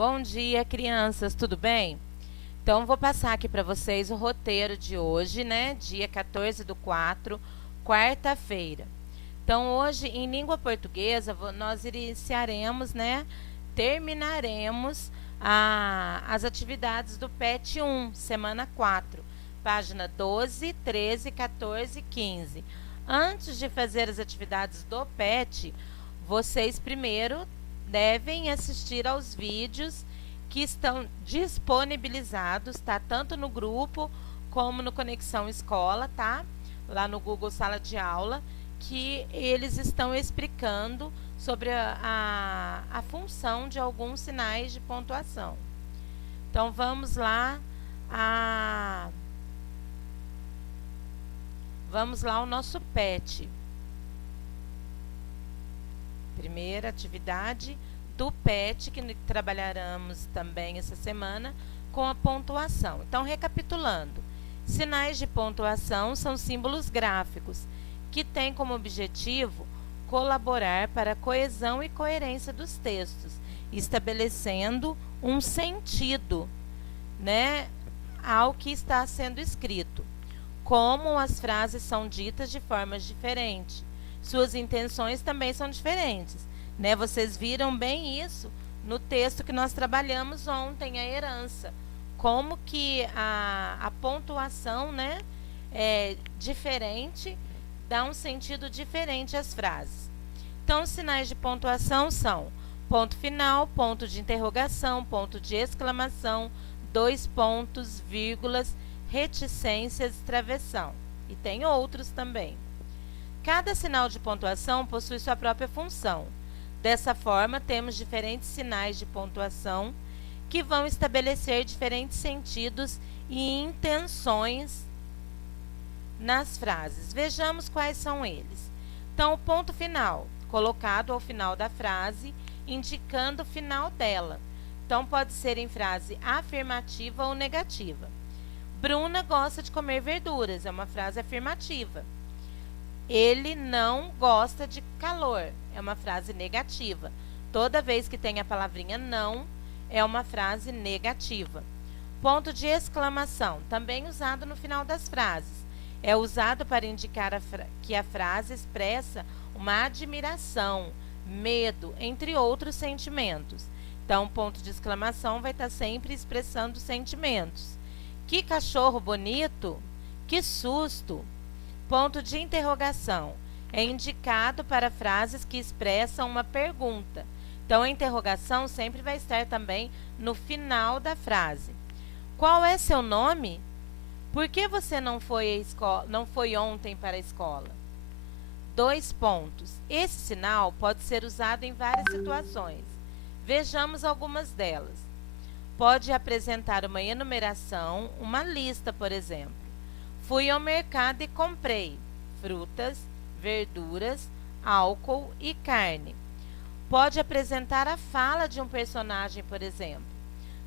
Bom dia, crianças, tudo bem? Então, vou passar aqui para vocês o roteiro de hoje, né? Dia 14/4, quarta-feira. Então, hoje, em língua portuguesa, nós iniciaremos, né? Terminaremos as atividades do PET 1, semana 4, página 12, 13, 14 e 15. Antes de fazer as atividades do PET, vocês primeiro devem assistir aos vídeos que estão disponibilizados, tá? Tanto no grupo como no Conexão Escola, tá? Lá no Google Sala de Aula, que eles estão explicando sobre a função de alguns sinais de pontuação. Então, vamos lá ao nosso PET. Primeira atividade do PET, que trabalharemos também essa semana, com a pontuação. Então, recapitulando, sinais de pontuação são símbolos gráficos que têm como objetivo colaborar para a coesão e coerência dos textos, estabelecendo um sentido, né, ao que está sendo escrito. Como as frases são ditas de formas diferentes, suas intenções também são diferentes, né? Vocês viram bem isso no texto que nós trabalhamos ontem, a herança. Como que a pontuação, né, é diferente, dá um sentido diferente às frases. Então, os sinais de pontuação são ponto final, ponto de interrogação, ponto de exclamação, dois pontos, vírgulas, reticências, travessão. E tem outros também. Cada sinal de pontuação possui sua própria função. Dessa forma, temos diferentes sinais de pontuação que vão estabelecer diferentes sentidos e intenções nas frases. Vejamos quais são eles. Então, o ponto final, colocado ao final da frase, indicando o final dela. Então, pode ser em frase afirmativa ou negativa. Bruna gosta de comer verduras, é uma frase afirmativa. Ele não gosta de calor, é uma frase negativa. Toda vez que tem a palavrinha não, é uma frase negativa. Ponto de exclamação, também usado no final das frases. É usado para indicar que a frase expressa uma admiração, medo, entre outros sentimentos. Então, ponto de exclamação vai estar sempre expressando sentimentos. Que cachorro bonito! Que susto! Ponto de interrogação é indicado para frases que expressam uma pergunta. Então, a interrogação sempre vai estar também no final da frase. Qual é seu nome? Por que você não foi ontem para a escola? Dois pontos. Esse sinal pode ser usado em várias situações. Vejamos algumas delas. Pode apresentar uma enumeração, uma lista, por exemplo. Fui ao mercado e comprei frutas, verduras, álcool e carne. Pode apresentar a fala de um personagem, por exemplo.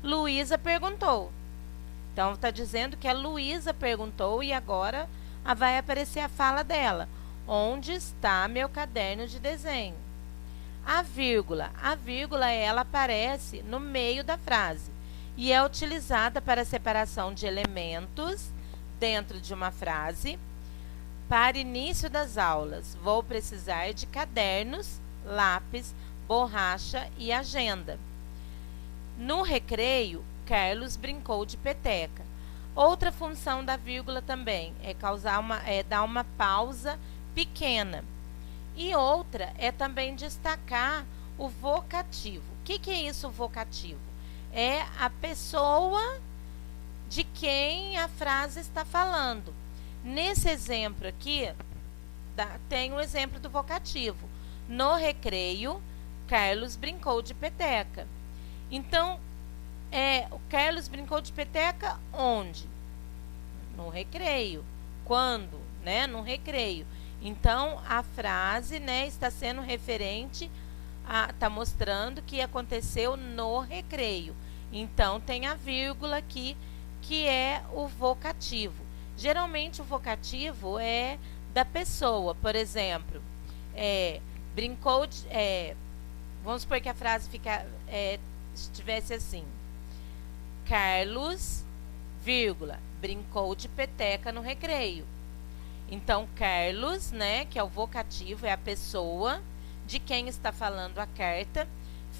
Luísa perguntou. Então, está dizendo que a Luísa perguntou e agora vai aparecer a fala dela. Onde está meu caderno de desenho? A vírgula ela aparece no meio da frase e é utilizada para a separação de elementos dentro de uma frase. Para início das aulas, vou precisar de cadernos, lápis, borracha e agenda. No recreio, Carlos brincou de peteca. Outra função da vírgula também é dar uma pausa pequena. E outra é também destacar o vocativo. O que é isso, o vocativo? É a pessoa de quem a frase está falando. Nesse exemplo aqui, tem o exemplo do vocativo. No recreio, Carlos brincou de peteca. Então, o Carlos brincou de peteca onde? No recreio. Quando? Né? No recreio. Então, a frase, né, está sendo referente, está mostrando que aconteceu no recreio. Então, tem a vírgula aqui, que é o vocativo. Geralmente, o vocativo é da pessoa. Por exemplo, brincou de... vamos supor que a frase fica... estivesse assim: Carlos, vírgula, brincou de peteca no recreio. Então, Carlos, né, que é o vocativo, é a pessoa de quem está falando a carta,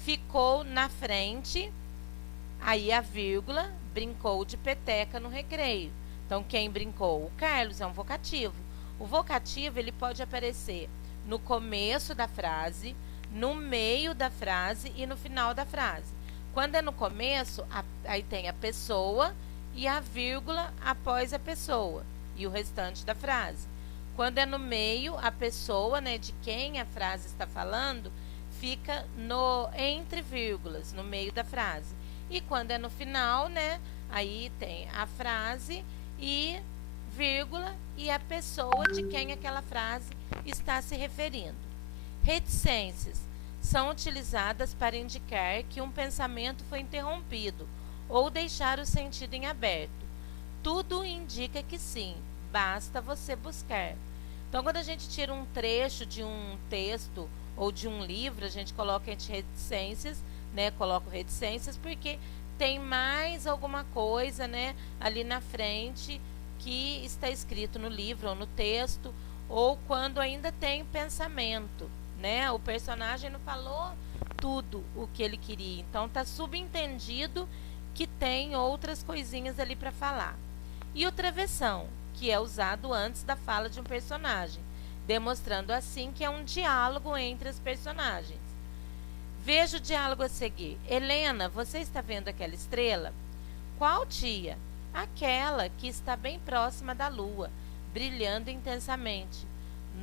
ficou na frente, aí a vírgula, brincou de peteca no recreio. Então, quem brincou? O Carlos é um vocativo. O vocativo, ele pode aparecer no começo da frase, no meio da frase e no final da frase. Quando é no começo, aí tem a pessoa e a vírgula após a pessoa e o restante da frase. Quando é no meio, a pessoa, né, de quem a frase está falando, fica entre vírgulas, no meio da frase. E quando é no final, né, aí tem a frase e vírgula e a pessoa de quem aquela frase está se referindo. Reticências são utilizadas para indicar que um pensamento foi interrompido ou deixar o sentido em aberto. Tudo indica que sim, basta você buscar. Então, quando a gente tira um trecho de um texto ou de um livro, a gente coloca entre reticências, né? Coloco reticências porque tem mais alguma coisa, né, ali na frente que está escrito no livro ou no texto, ou quando ainda tem pensamento, né? O personagem não falou tudo o que ele queria, então está subentendido que tem outras coisinhas ali para falar. E o travessão, que é usado antes da fala de um personagem, demonstrando assim que é um diálogo entre os personagens. Veja o diálogo a seguir. Helena, você está vendo aquela estrela? Qual, tia? Aquela que está bem próxima da lua, brilhando intensamente.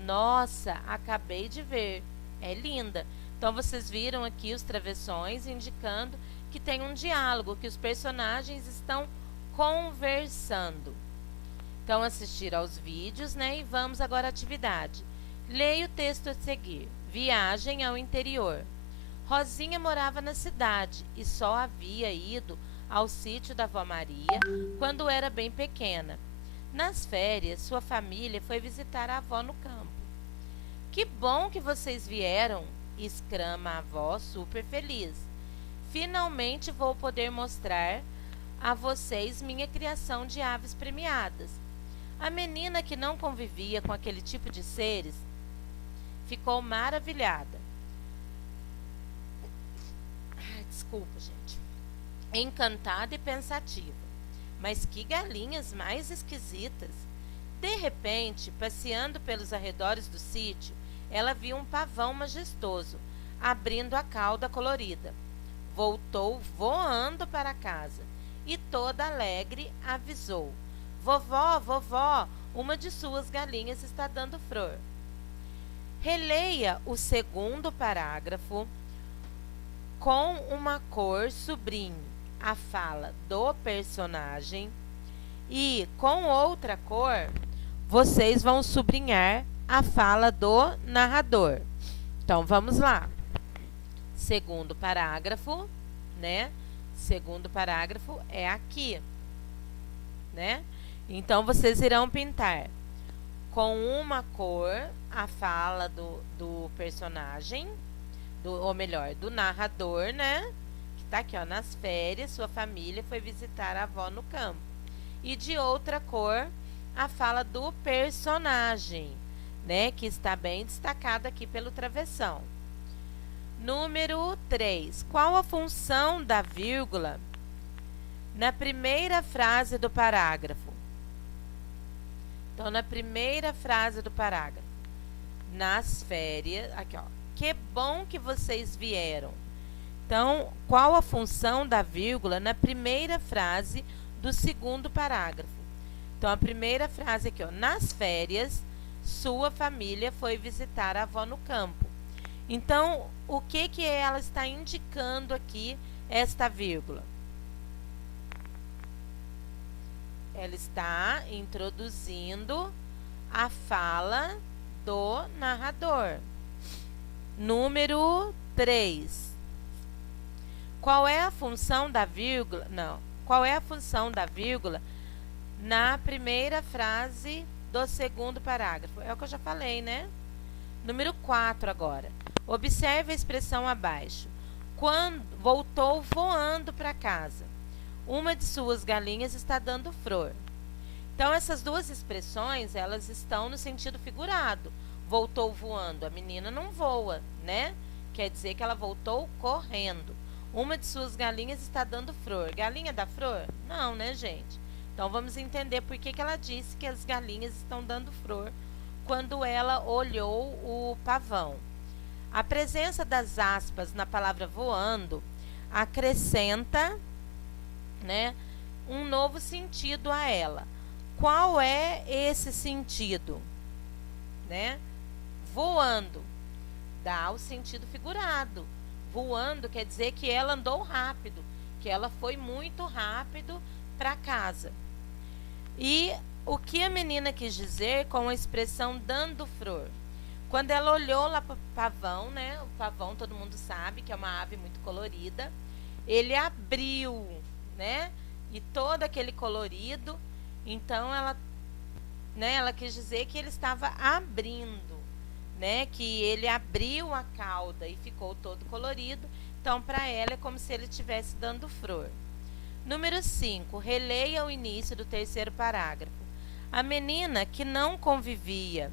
Nossa, acabei de ver. É linda. Então, vocês viram aqui os travessões indicando que tem um diálogo, que os personagens estão conversando. Então, assistir aos vídeos, né? E vamos agora à atividade. Leia o texto a seguir. Viagem ao interior. Rosinha morava na cidade e só havia ido ao sítio da avó Maria quando era bem pequena. Nas férias, sua família foi visitar a avó no campo. Que bom que vocês vieram, exclama a avó super feliz. Finalmente vou poder mostrar a vocês minha criação de aves premiadas. A menina que não convivia com aquele tipo de seres ficou maravilhada. Desculpa, gente. Encantada e pensativa. Mas que galinhas mais esquisitas! De repente, passeando pelos arredores do sítio, ela viu um pavão majestoso, abrindo a cauda colorida. Voltou voando para casa e, toda alegre, avisou: Vovó, vovó, uma de suas galinhas está dando flor. Releia o segundo parágrafo com uma cor sublinhe a fala do personagem e com outra cor vocês vão sublinhar a fala do narrador. Então vamos lá. Segundo parágrafo, né? Segundo parágrafo é aqui, né? Então vocês irão pintar com uma cor a fala do personagem, ou melhor, do narrador, né? Que tá aqui, ó, nas férias, sua família foi visitar a avó no campo. E de outra cor, a fala do personagem, né? Que está bem destacada aqui pelo travessão. Número 3. Qual a função da vírgula na primeira frase do parágrafo? Então, na primeira frase do parágrafo, nas férias, aqui, ó. Que bom que vocês vieram. Então, qual a função da vírgula na primeira frase do segundo parágrafo? Então, a primeira frase aqui, ó. Nas férias, sua família foi visitar a avó no campo. Então, o que ela está indicando aqui, esta vírgula? Ela está introduzindo a fala do narrador. Número 3. Qual é a função da vírgula? Não. Qual é a função da vírgula na primeira frase do segundo parágrafo? É o que eu já falei, né? Número 4 agora. Observe a expressão abaixo. quando voltou voando para casa. Uma de suas galinhas está dando flor. Então, essas duas expressões, elas estão no sentido figurado. Voltou voando. A menina não voa, né? Quer dizer que ela voltou correndo. Uma de suas galinhas está dando flor. Galinha dá flor? Não, né, gente? Então, vamos entender por que ela disse que as galinhas estão dando flor quando ela olhou o pavão. A presença das aspas na palavra voando acrescenta, né, um novo sentido a ela. Qual é esse sentido? Né? Voando dá o sentido figurado. Voando quer dizer que ela andou rápido, que ela foi muito rápido para casa. E o que a menina quis dizer com a expressão dando flor? Quando ela olhou lá para o pavão, né? O pavão, todo mundo sabe que é uma ave muito colorida. Ele abriu, né? E todo aquele colorido. Então, ela quis dizer que ele estava abrindo, né? Que ele abriu a cauda e ficou todo colorido. Então, para ela é como se ele estivesse dando flor. Número 5. Releia o início do terceiro parágrafo. A menina que não convivia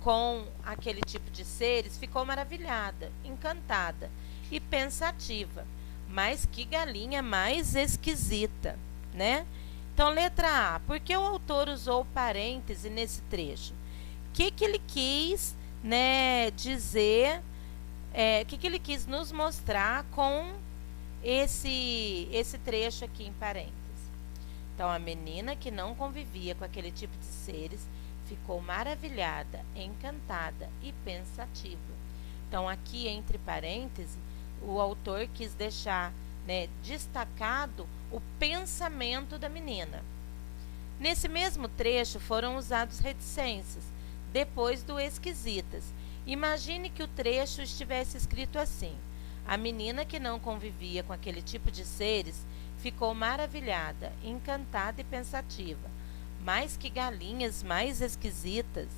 com aquele tipo de seres ficou maravilhada, encantada e pensativa. Mas que galinha mais esquisita, né? Então, letra A. Por que o autor usou parêntese nesse trecho? O que ele quis, né, dizer, o que ele quis nos mostrar com esse trecho aqui em parênteses? Então, a menina que não convivia com aquele tipo de seres ficou maravilhada, encantada e pensativa. Então, aqui entre parênteses, o autor quis deixar, né, destacado o pensamento da menina. Nesse mesmo trecho foram usados reticências, depois do esquisitas. Imagine que o trecho estivesse escrito assim: a menina que não convivia com aquele tipo de seres ficou maravilhada, encantada e pensativa. Mais que galinhas mais esquisitas.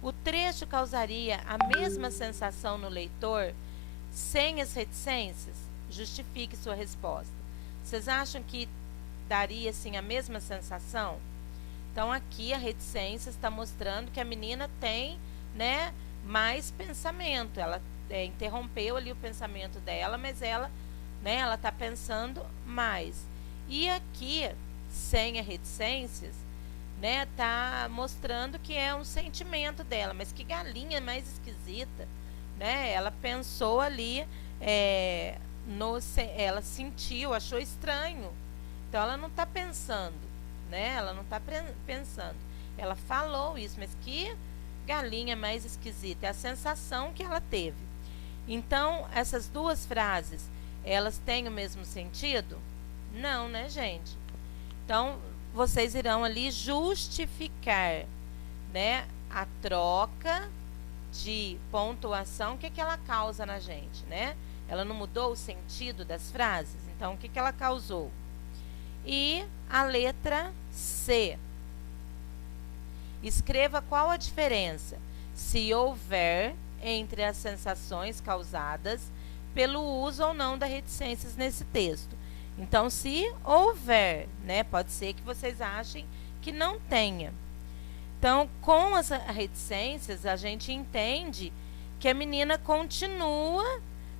O trecho causaria a mesma sensação no leitor sem as reticências? Justifique sua resposta. Vocês acham que daria assim a mesma sensação? Então aqui a reticência está mostrando que a menina tem, né, mais pensamento. Ela interrompeu ali o pensamento dela, mas ela, né, ela está pensando mais. E aqui, sem as reticências, né, tá mostrando que é um sentimento dela, mas que galinha mais esquisita, né? Ela pensou ali, ela sentiu, achou estranho. Então ela não está pensando, né? Ela não está pensando. Ela falou isso, mas que galinha mais esquisita. É a sensação que ela teve. Então essas duas frases, elas têm o mesmo sentido? Não, né, gente? Então vocês irão ali justificar, né, a troca de pontuação, o que ela causa na gente, né? Ela não mudou o sentido das frases, então o que ela causou? E a letra C. Escreva qual a diferença, se houver, entre as sensações causadas pelo uso ou não das reticências nesse texto. Então, se houver, né, pode ser que vocês achem que não tenha. Então, com as reticências, a gente entende que a menina continua,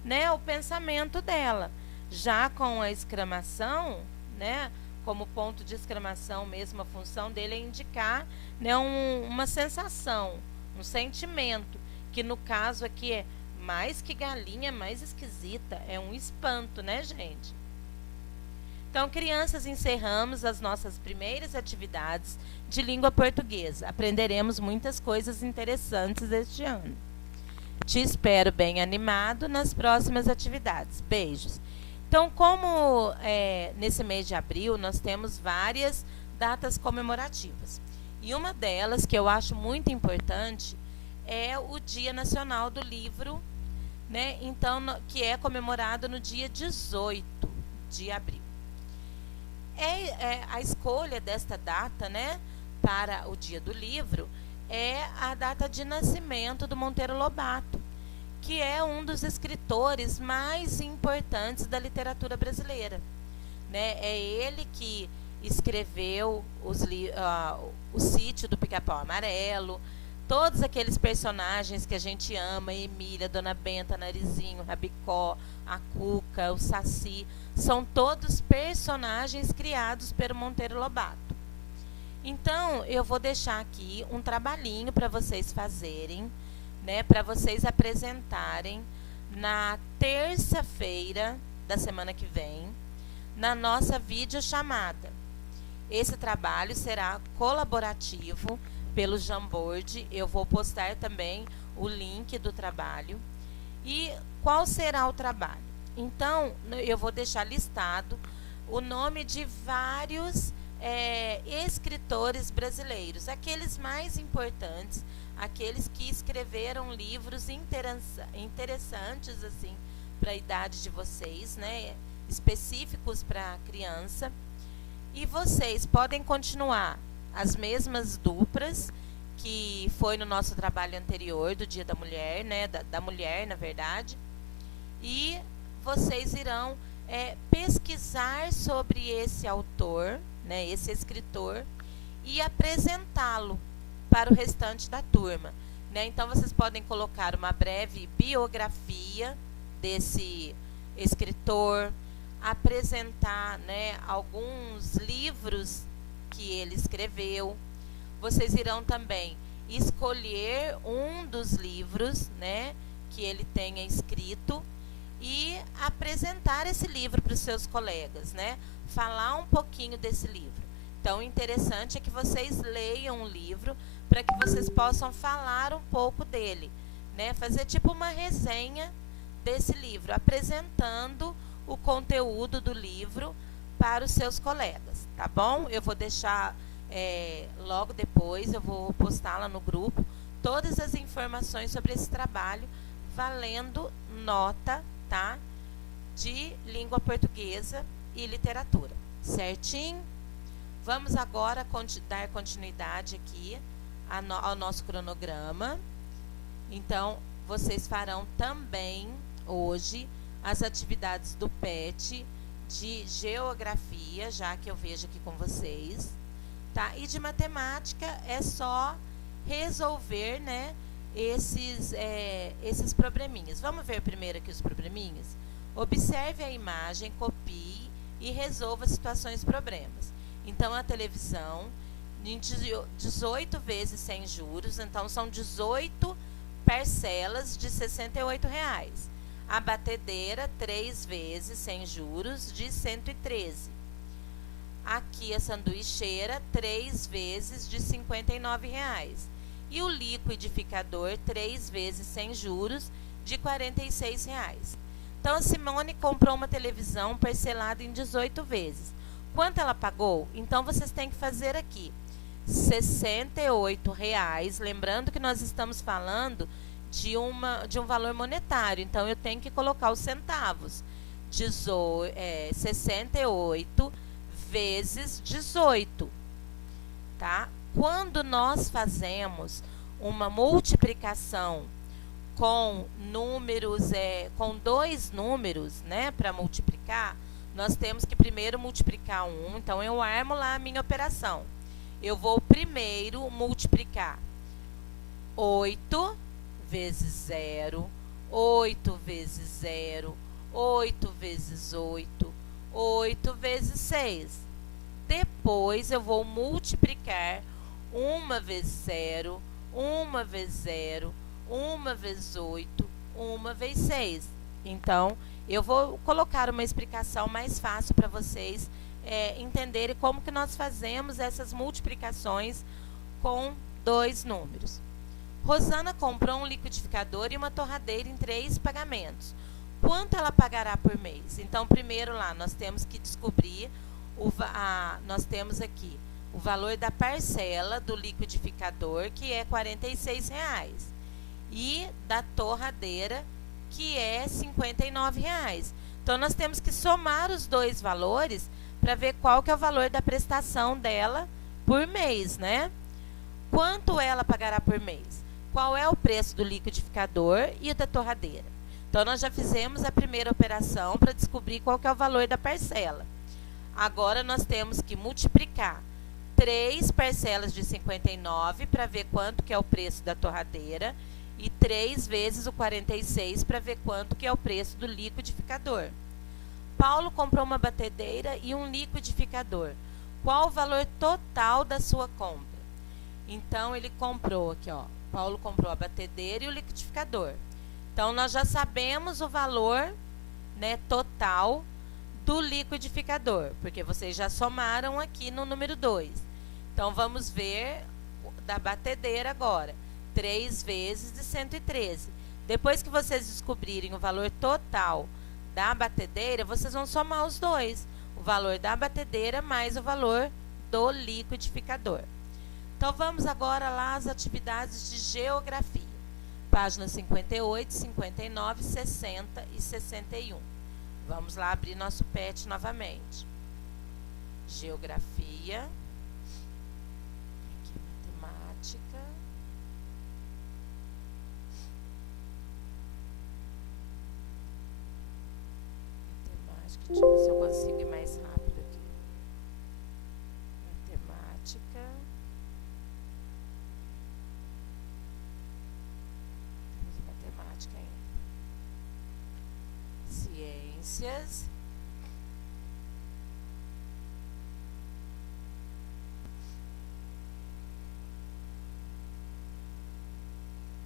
né, o pensamento dela. Já com a exclamação, né, como ponto de exclamação mesmo, a função dele é indicar, né, uma sensação, um sentimento, que no caso aqui é mais que galinha, mais esquisita, é um espanto, né, gente? Então, crianças, encerramos as nossas primeiras atividades de língua portuguesa. Aprenderemos muitas coisas interessantes este ano. Te espero bem animado nas próximas atividades. Beijos. Então, como nesse mês de abril nós temos várias datas comemorativas. E uma delas, que eu acho muito importante, é o Dia Nacional do Livro, né? Então, que é comemorado no dia 18 de abril. A escolha desta data, né, para o Dia do Livro é a data de nascimento do Monteiro Lobato. que é um dos escritores mais importantes da literatura brasileira, né? É ele que escreveu o Sítio do Pica-Pau Amarelo, todos aqueles personagens que a gente ama, Emília, Dona Benta, Narizinho, Rabicó, a Cuca, o Saci, são todos personagens criados pelo Monteiro Lobato. Então, eu vou deixar aqui um trabalhinho para vocês fazerem, né, para vocês apresentarem na terça-feira da semana que vem, na nossa videochamada. Esse trabalho será colaborativo pelo Jamboard. Eu vou postar também o link do trabalho. E qual será o trabalho? Então, eu vou deixar listado o nome de vários escritores brasileiros, aqueles mais importantes, aqueles que escreveram livros interessantes assim para a idade de vocês, né, específicos para criança. E vocês podem continuar as mesmas duplas que foi no nosso trabalho anterior do Dia da Mulher, né, da mulher, na verdade. E vocês irão pesquisar sobre esse autor, né, esse escritor, e apresentá-lo para o restante da turma, né? Então, vocês podem colocar uma breve biografia desse escritor, apresentar, né, alguns livros que ele escreveu. Vocês irão também escolher um dos livros, né, que ele tenha escrito e apresentar esse livro para os seus colegas, né? Falar um pouquinho desse livro. Então, o interessante é que vocês leiam o livro para que vocês possam falar um pouco dele, né? Fazer tipo uma resenha desse livro, apresentando o conteúdo do livro para os seus colegas, tá bom? Eu vou deixar logo depois, eu vou postar lá no grupo todas as informações sobre esse trabalho, valendo nota, tá? De língua portuguesa e literatura, certinho? Vamos agora dar continuidade aqui ao nosso cronograma. Então, vocês farão também hoje as atividades do PET de geografia, já que eu vejo aqui com vocês, tá? E de matemática é só resolver, né, esses probleminhas. Vamos ver primeiro aqui os probleminhas? Observe a imagem, copie e resolva situações e problemas. Então, a televisão, em 18 vezes sem juros, então são 18 parcelas de R$ 68,00. A batedeira, 3 vezes sem juros, de R$ 113,00. Aqui a sanduicheira, 3 vezes de R$ 59,00. E o liquidificador, 3 vezes sem juros, de R$ 46,00. Então, a Simone comprou uma televisão parcelada em 18 vezes. Quanto ela pagou? Então, vocês têm que fazer aqui R$ 68,00. Lembrando que nós estamos falando de um valor monetário. Então, eu tenho que colocar os centavos. 68 vezes 18. Tá? Quando nós fazemos uma multiplicação com números, com dois números, né, para multiplicar, nós temos que primeiro multiplicar um. Então, eu armo lá a minha operação. Eu vou primeiro multiplicar 8 vezes 0, 8 vezes 0, 8 vezes 8, 8 vezes 6. Depois, eu vou multiplicar 1 vezes 0, 1 vezes 0, 1 vezes 8, 1 vezes 6. Então, eu vou colocar uma explicação mais fácil para vocês entenderem como que nós fazemos essas multiplicações com dois números. Rosana comprou um liquidificador e uma torradeira em 3 pagamentos. Quanto ela pagará por mês? Então, primeiro lá, nós temos que descobrir, nós temos aqui o valor da parcela do liquidificador, que é R$ 46,00, e da torradeira, que é R$ 59,00. Então, nós temos que somar os dois valores para ver qual que é o valor da prestação dela por mês, né? Quanto ela pagará por mês? qual é o preço do liquidificador e o da torradeira. Então, nós já fizemos a primeira operação para descobrir qual que é o valor da parcela. Agora, nós temos que multiplicar 3 parcelas de 59 para ver quanto que é o preço da torradeira e 3 vezes o 46 para ver quanto que é o preço do liquidificador. Paulo comprou uma batedeira e um liquidificador. Qual o valor total da sua compra? Então, ele comprou aqui, ó. Paulo comprou a batedeira e o liquidificador. Então, nós já sabemos o valor, né, total do liquidificador, porque vocês já somaram aqui no número 2. Então, vamos ver da batedeira agora. 3 vezes de 113. Depois que vocês descobrirem o valor total da batedeira, vocês vão somar os dois. O valor da batedeira mais o valor do liquidificador. Então, vamos agora lá às atividades de geografia. Páginas 58, 59, 60 e 61. Vamos lá abrir nosso PET novamente. Geografia. Aqui, matemática. Matemática. Deixa eu ver se eu consigo ir mais rápido aqui. Matemática. Matemática ainda. Ciências.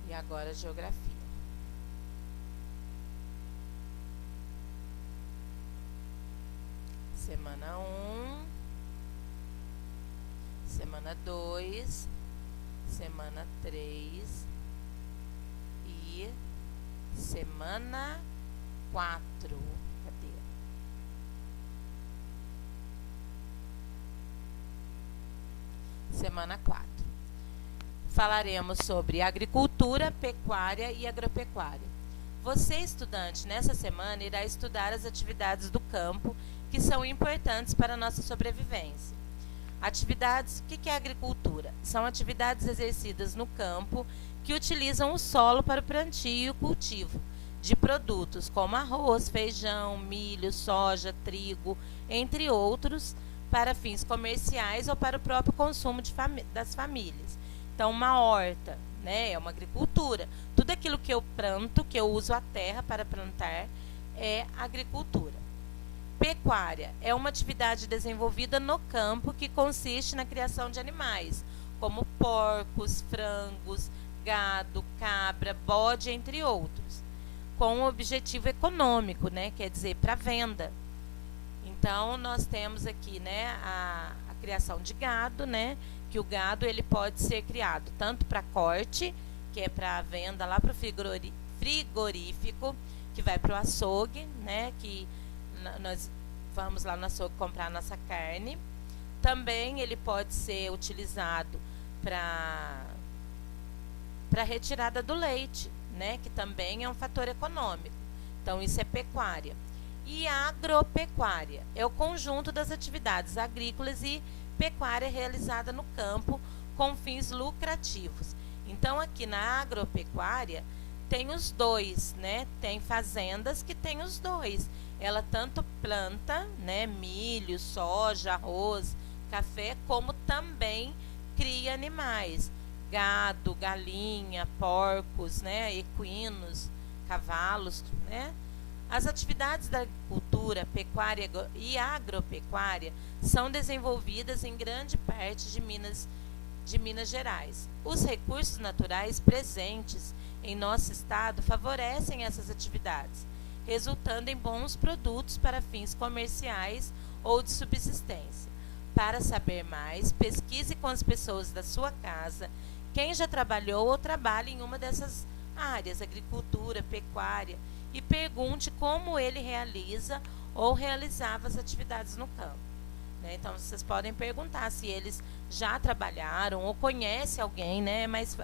E agora geografia. Semana 1, semana 2, semana 3 e semana 4. Cadê? Semana 4. Falaremos sobre agricultura, pecuária e agropecuária. Você, estudante, nessa semana irá estudar as atividades do campo que são importantes para a nossa sobrevivência. Atividades, o que é agricultura? São atividades exercidas no campo que utilizam o solo para o plantio e o cultivo de produtos como arroz, feijão, milho, soja, trigo, entre outros, para fins comerciais ou para o próprio consumo das famílias. Então, uma horta, né, é uma agricultura. Tudo aquilo que eu planto, que eu uso a terra para plantar, é agricultura. Pecuária é uma atividade desenvolvida no campo que consiste na criação de animais, como porcos, frangos, gado, cabra, bode, entre outros, com um objetivo econômico, né, quer dizer, para venda. Então, nós temos aqui, né, a criação de gado, né, que o gado ele pode ser criado tanto para corte, que é para venda lá para o frigorífico, que vai para o açougue, né, que nós vamos lá no açougue comprar a nossa carne. Também ele pode ser utilizado para retirada do leite, né, que também é um fator econômico. Então, isso é pecuária. E agropecuária é o conjunto das atividades agrícolas e pecuária realizada no campo com fins lucrativos. Então, aqui na agropecuária tem os dois, né? Tem fazendas que tem os dois. Ela tanto planta, né, milho, soja, arroz, café, como também cria animais, gado, galinha, porcos, né, equinos, cavalos, né? As atividades da agricultura, pecuária e agropecuária são desenvolvidas em grande parte de Minas Gerais. Os recursos naturais presentes em nosso estado favorecem essas atividades, resultando em bons produtos para fins comerciais ou de subsistência. Para saber mais, pesquise com as pessoas da sua casa, quem já trabalhou ou trabalha em uma dessas áreas, agricultura, pecuária, e pergunte como ele realiza ou realizava as atividades no campo. Né? Então, vocês podem perguntar se eles já trabalharam ou conhecem alguém, né? Mas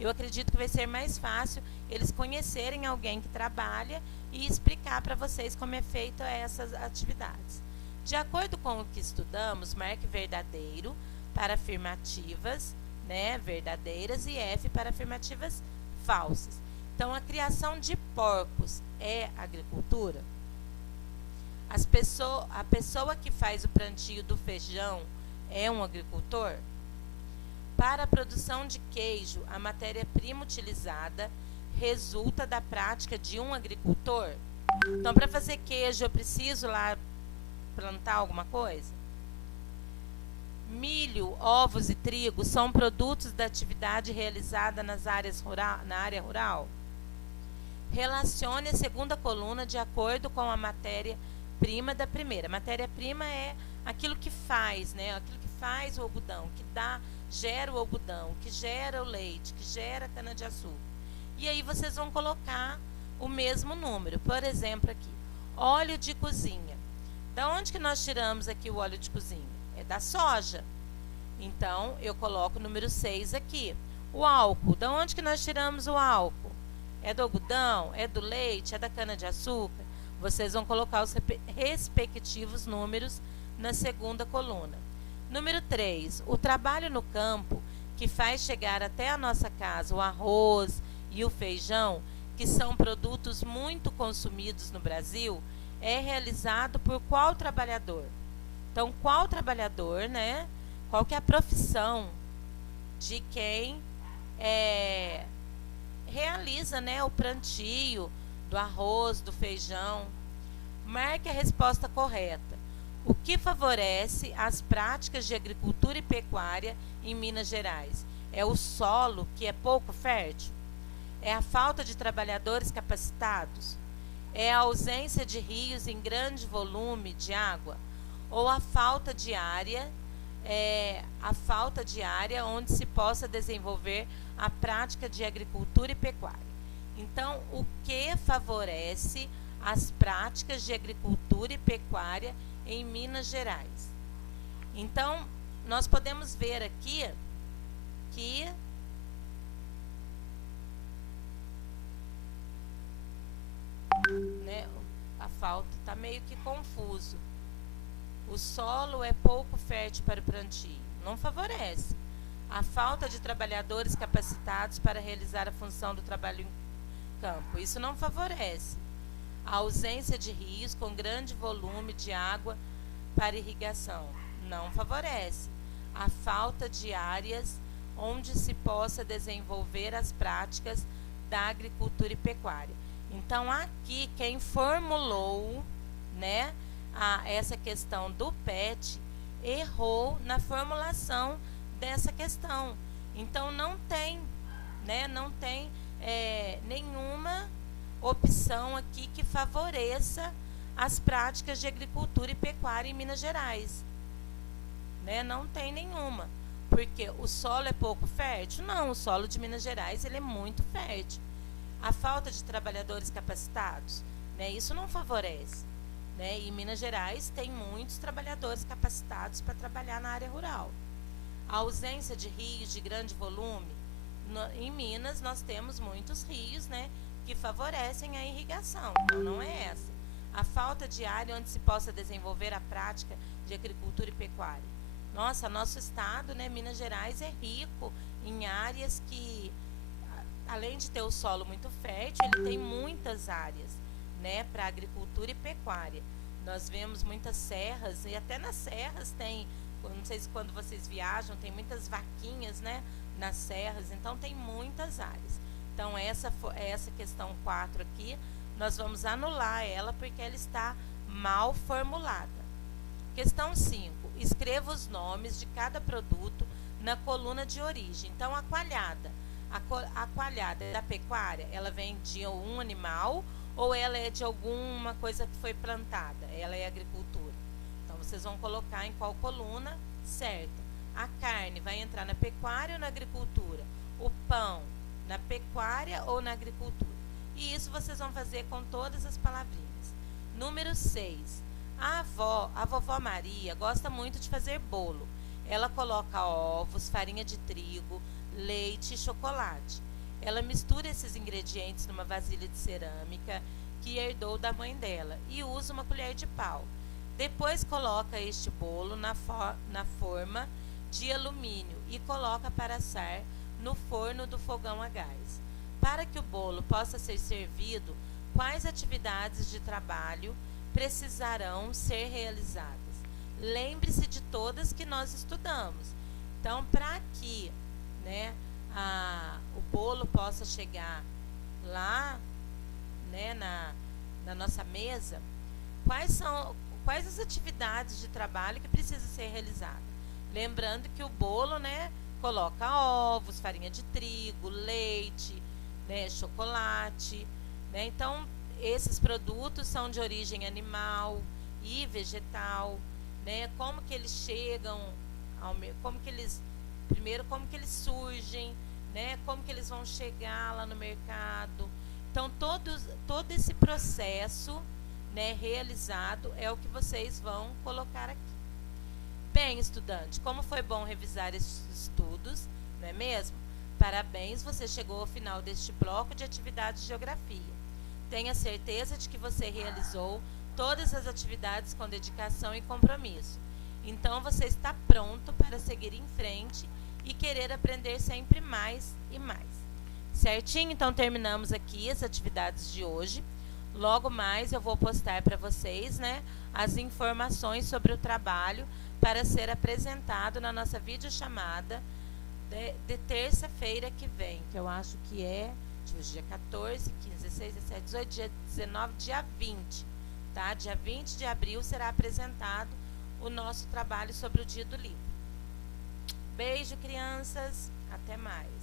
eu acredito que vai ser mais fácil eles conhecerem alguém que trabalha e explicar para vocês como é feita essas atividades. De acordo com o que estudamos, marque verdadeiro para afirmativas, né, verdadeiras, e F para afirmativas falsas. Então, a criação de porcos é agricultura? A pessoa que faz o plantio do feijão é um agricultor? Para a produção de queijo, a matéria-prima utilizada resulta da prática de um agricultor? Então, para fazer queijo, eu preciso lá plantar alguma coisa? Milho, ovos e trigo são produtos da atividade realizada na área rural? Relacione a segunda coluna de acordo com a matéria-prima da primeira. Matéria-prima é aquilo que faz, né? Aquilo que faz o algodão, que gera o algodão, que gera o leite, que gera a cana-de-açúcar. E aí vocês vão colocar o mesmo número. Por exemplo, aqui, óleo de cozinha. Da onde que nós tiramos aqui o óleo de cozinha? É da soja. Então, eu coloco o número 6 aqui. O álcool, da onde que nós tiramos o álcool? É do algodão? É do leite? É da cana-de-açúcar? Vocês vão colocar os respectivos números na segunda coluna. Número 3, o trabalho no campo que faz chegar até a nossa casa o arroz e o feijão, que são produtos muito consumidos no Brasil, é realizado por qual trabalhador? Então, qual trabalhador, né? Qual que é a profissão de quem realiza, né, o plantio do arroz, do feijão? Marque a resposta correta. O que favorece as práticas de agricultura e pecuária em Minas Gerais? É o solo, que é pouco fértil? É a falta de trabalhadores capacitados? É a ausência de rios em grande volume de água? Ou a falta de área, onde se possa desenvolver a prática de agricultura e pecuária? Então, o que favorece as práticas de agricultura e pecuária em Minas Gerais? Então, nós podemos ver aqui que a falta está meio que confuso. O solo é pouco fértil para o plantio, não favorece. A falta de trabalhadores capacitados para realizar a função do trabalho em campo, isso não favorece. A ausência de rios com grande volume de água para irrigação, não favorece. A falta de áreas onde se possa desenvolver as práticas da agricultura e pecuária. Então, aqui, quem formulou, né, essa questão do PET, errou na formulação dessa questão. Então, não tem nenhuma opção aqui que favoreça as práticas de agricultura e pecuária em Minas Gerais. Né? Não tem nenhuma. Porque o solo é pouco fértil? Não, o solo de Minas Gerais ele é muito fértil. A falta de trabalhadores capacitados, né? Isso não favorece. Né? E Minas Gerais tem muitos trabalhadores capacitados para trabalhar na área rural. A ausência de rios de grande volume. Em Minas nós temos muitos rios, né, que favorecem a irrigação. Então não é essa. A falta de área onde se possa desenvolver a prática de agricultura e pecuária. Nossa, nosso estado, né, Minas Gerais, é rico em áreas que, além de ter o solo muito fértil, ele tem muitas áreas, né, para agricultura e pecuária. Nós vemos muitas serras, e até nas serras tem, não sei se quando vocês viajam, tem muitas vaquinhas, né, nas serras, então tem muitas áreas. Então essa questão 4 aqui, nós vamos anular ela porque ela está mal formulada. Questão 5, escreva os nomes de cada produto na coluna de origem. Então a coalhada é da pecuária, ela vem de um animal ou ela é de alguma coisa que foi plantada? Ela é agricultura. Então vocês vão colocar em qual coluna? Certo. A carne vai entrar na pecuária ou na agricultura? O pão, na pecuária ou na agricultura? E isso vocês vão fazer com todas as palavrinhas. Número 6. A vovó Maria gosta muito de fazer bolo. Ela coloca ovos, farinha de trigo, leite e chocolate. Ela mistura esses ingredientes numa vasilha de cerâmica que herdou da mãe dela e usa uma colher de pau. Depois coloca este bolo na forma de alumínio e coloca para assar no forno do fogão a gás. Para que o bolo possa ser servido, quais atividades de trabalho precisarão ser realizadas? Lembre-se de todas que nós estudamos. Então, para que, né, o bolo possa chegar lá, né, na nossa mesa, quais as atividades de trabalho que precisa ser realizada? Lembrando que o bolo, né, coloca ovos, farinha de trigo, leite, né, chocolate, né? Então, esses produtos são de origem animal e vegetal, né? Como que eles chegam como que eles surgem, né? Como que eles vão chegar lá no mercado. Então, todo esse processo, né, realizado é o que vocês vão colocar aqui. Bem, estudante, como foi bom revisar esses estudos, não é mesmo? Parabéns, você chegou ao final deste bloco de atividades de geografia. Tenha certeza de que você realizou todas as atividades com dedicação e compromisso. Então, você está pronto para seguir em frente e querer aprender sempre mais e mais. Certinho? Então, terminamos aqui as atividades de hoje. Logo mais, eu vou postar para vocês, né, as informações sobre o trabalho para ser apresentado na nossa videochamada de terça-feira que vem, que eu acho que é dia 14, 15, 16, 17, 18, dia 19, dia 20, tá? Dia 20 de abril será apresentado o nosso trabalho sobre o Dia do Livro. Beijo, crianças, até mais.